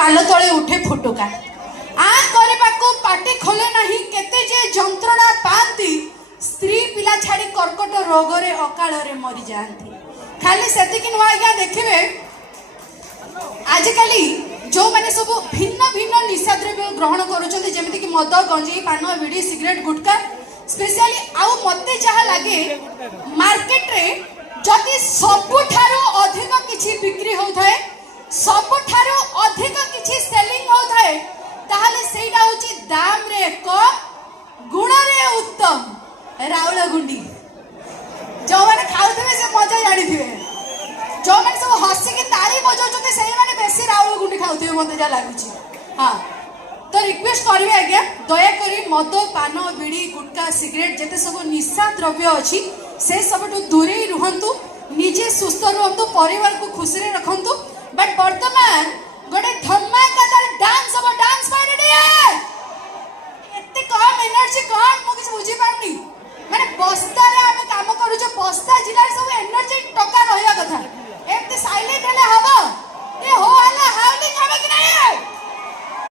गाल तले उठे फुटुका आ करबाकू पाटी खोले नहीं केते जे जंत्रणा पाती स्त्री पिला छाड़ी कर्कट रोग रे अकाल रे मरी जाती खाली सेतिक नुआ आज्ञा देखिबे आजिकल जो मैंने सब भिन्न भिन्न निशा द्रव्य ग्रहण करुछन्ते जेमिति कि मद गंजी पान बीड़ी सिगरेट गुटखा स्पेशली आउ मते जहा लागे मार्केट रे जदि सबुठारो अधिक किछि बिक्री होथाय सबुठारो अधिक किछि सेलिंग होथाय ताहाले सेटा होची दाम रे कम गुण रे उत्तम राउळ गुंडी जो माने खाउथबे से मजा जानिथिबे जो माने सब हसी के ताली बजाउछते सेही माने बेसी राउळ गुंडी खाउथिबे मते जा लागुची हां तो रिक्वेस्ट करिवे आज्ञा दया करी मद पान बीड़ी गुटखा सिगरेट जेते सब निशा द्रव्य अछि से सबटु दूरे रुहंतु निजे सुस्थ रुहंतु परिवार को खुशी रे रखंतु बट वर्तमान गोटे धमाकेदार डांस अब डांस पारे दे एते कम एनर्जी कम मु किछ बुझी पारनी माने बस्ता रे हम काम करू जे बस्ता जिल्ला सब एनर्जी टका रहया कथा